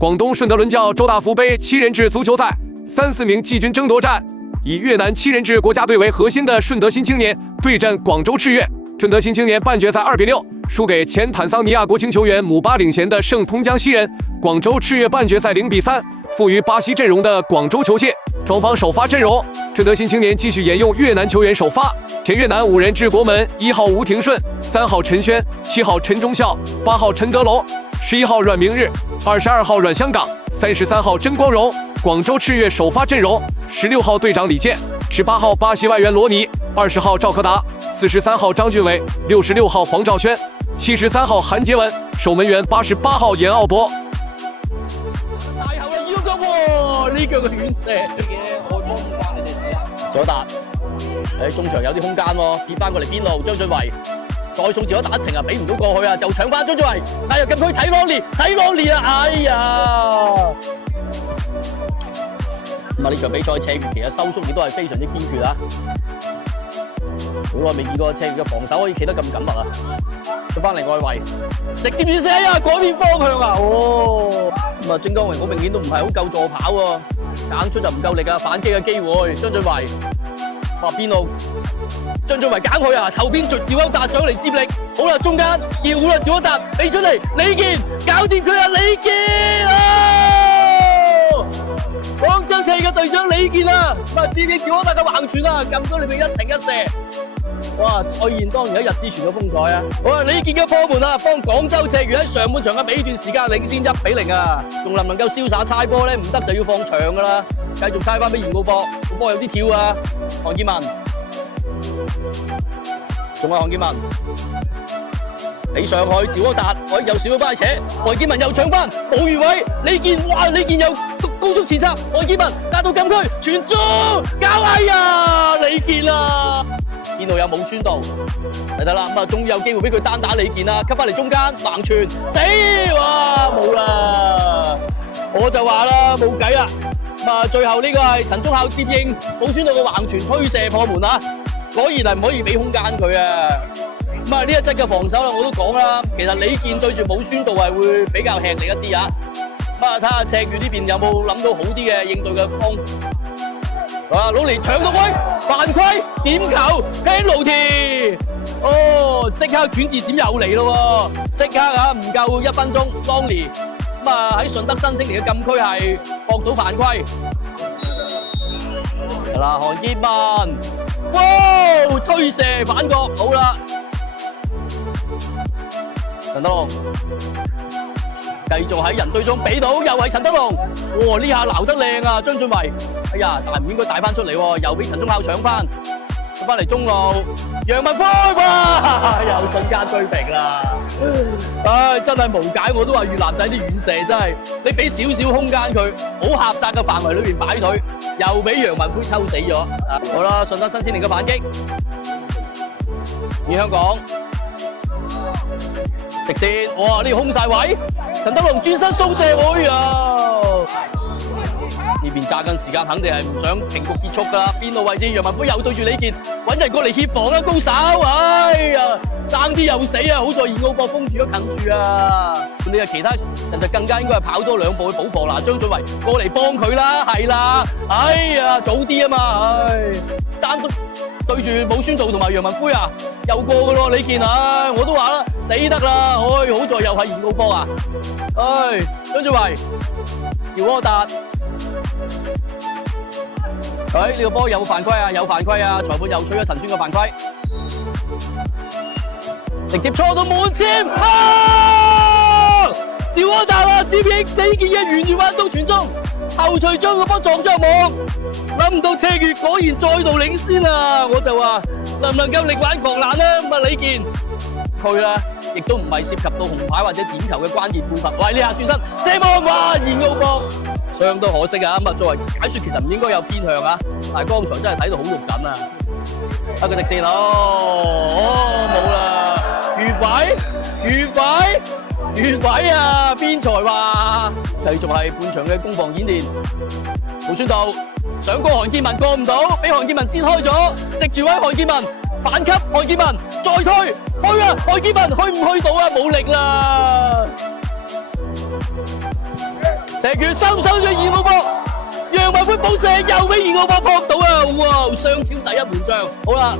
廣東順德倫教周大福杯7人制足球賽，3、4名季軍爭奪戰，以越南7人制國家隊為核心的順德新青年對戰廣州赤月。順德新青年半決賽2比6輸給前坦桑尼亞國青球員姆巴領銜的聖通江西人。廣州赤月半決賽0比3負於巴西陣容的廣州球蟹。雙方首發陣容，順德新青年繼續沿用越南球員首發，前越南5人制國門1號吳廷順、3號陳軒、7號陳忠孝、8號陳德龍、11號阮明日、22號阮香港、33號曾光榮。廣州赤月首發陣容：16號隊長李健，18號巴西外援羅尼，20號趙克達，43號張俊偉，66號黃兆軒，73號韓傑文，守門員88號嚴奧博。大後啦，要急喎！呢腳嘅遠射嘅外方空間你哋試下。左達喺中場有啲空間喎，跌翻過嚟邊路，張俊偉再送自咗打一程啊，俾唔到過去啊，就搶翻張俊偉，但係入禁區睇朗列啊！哎呀！咁啊！呢場比賽赤月其實收縮亦都係非常之堅決啊！好耐未見過赤月嘅防守可以企得咁緊密啊！佢翻嚟外圍，直接遠射啊！改變方向啊！哦！咁啊，曾光榮好明顯都唔係好夠助跑喎，揀出就唔夠力啊！反擊嘅機會，張俊偉話邊路，張俊偉揀佢啊！後邊趙歐達上嚟接力，好啦，中間要啦，趙歐達俾出嚟，李健搞掂佢啊！李健啊！廣州赤嘅隊長李健啊，咁啊致敬趙可達嘅橫傳啊，撳到裏面一停一射，哇！蔡燕當然喺日子傳咗風采啊！好啊，李健嘅破門啊，幫廣州赤月喺上半場嘅尾段時間領先1比0啊，仲能唔能夠瀟灑猜波咧？唔得就要放長噶啦，繼續猜翻俾嚴奧博，個波有啲跳啊！韓建文，仲係韓建文，俾上去趙可達，可以有少少巴扯，韓建文又搶翻，保越位，李健，哇！李健又高速前插，韓建文加到禁區，傳中，搞哎呀！李健啊，邊度有武宣道？睇睇啦，咁啊，終於有機會俾佢單打李健啦，吸翻嚟中間橫傳，死！哇，冇啦！我就話啦，冇計啦！咁啊，最後呢個係陳忠孝接應武宣道嘅橫傳推射破門啊！果然係唔可以俾空間佢啊！咁啊，呢一質嘅防守啦，我都講啦，其實李健對住武宣道係會比較吃力一啲啊！咁啊，睇下赤月呢邊有冇諗到好啲嘅應對嘅方法。啊，攞嚟搶到位，犯規，點球 penalty， 哦，即刻轉折點又嚟咯喎，即刻啊，唔夠1分鐘 ，Longley， 咁啊喺順德新青年嘅禁區係搏到犯規。係啦，韓傑文，哇，推射反角，好啦，陳德龍。繼續喺人堆中俾到，又係陳德龍，哇！呢下撈得靚啊，張俊偉，哎呀，但係唔應該帶翻出嚟喎，又俾陳忠孝搶翻，翻嚟中路，楊文輝，哇！又瞬間追平啦，唉，真係無解，我都話越南仔啲遠射真係，你俾少少空間佢，好狹窄嘅範圍裏邊擺腿，又俾楊文輝抽死咗，好啦，順德新青年嘅反擊，而香港。直線，哇！呢個空晒位，陳德龍轉身掃射，哎呀！呢邊揸緊時間，肯定係唔想停局結束㗎啦。邊路位置，楊文輝又對住李健，揾人過嚟協防啦，高手，哎呀，爭啲又死啊！好在嚴奧博封住咗近住啊！你啊，其他人就更加應該係跑多2步去補防啦。張俊偉過嚟幫佢啦，係啦，哎呀，早啲啊嘛，唉，單獨。對住武宣道同埋楊文輝啊，又過噶咯，李健啊，我都話啦，死得啦，唉，好在又係嚴奧博啊，唉，張俊偉、趙可達，呢個波有犯規啊，有犯規啊，裁判又吹咗陳宣嘅犯規，直接錯到滿簽，啊！趙可達啊，接應李健嘅圓月彎刀傳中。後隨將個波撞咗入網，諗唔到赤月果然再度領先啊！我就話能唔能夠力挽狂瀾咧？咁啊，李健佢啦，亦都唔係涉及到紅牌或者點球嘅關鍵部分。喂，呢下轉身射網，哇！嚴奧博相當可惜啊！咁啊，作為解說其實唔應該有偏向啊，但係剛才真係睇到好肉緊啊！一個直線冇啦，越位啊！邊裁話繼續係半場嘅攻防演練。武宣道想過韓建文過唔到，俾韓建文截開咗，食住位韓建文反擊，韓建文再推去啊！韓建文去唔去到啊？冇力啦！斜拳收咗二號波，楊文歡補射又俾二號波撲到啊！哇，雙超第一門將。好啦，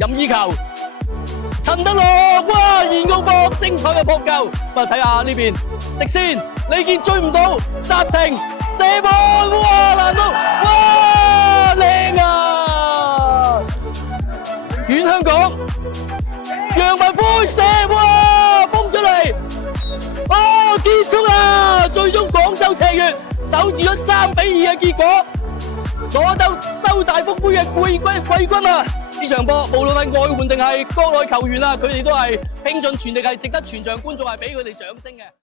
任意球，陳德樂，哇，二號波精彩嘅撲救。咁啊睇下呢邊直線，李健追唔到，暫停射波，哇難到，哇靚啊！遠香港，楊文歡射，哇封出嚟。哦，結束啦！最終廣州赤月守住咗3-2嘅結果，攞到周大福杯嘅季軍啊！呢場波無論係外援定係國內球員啊，佢哋都係拼盡全力，係值得全場觀眾係俾佢哋掌聲嘅。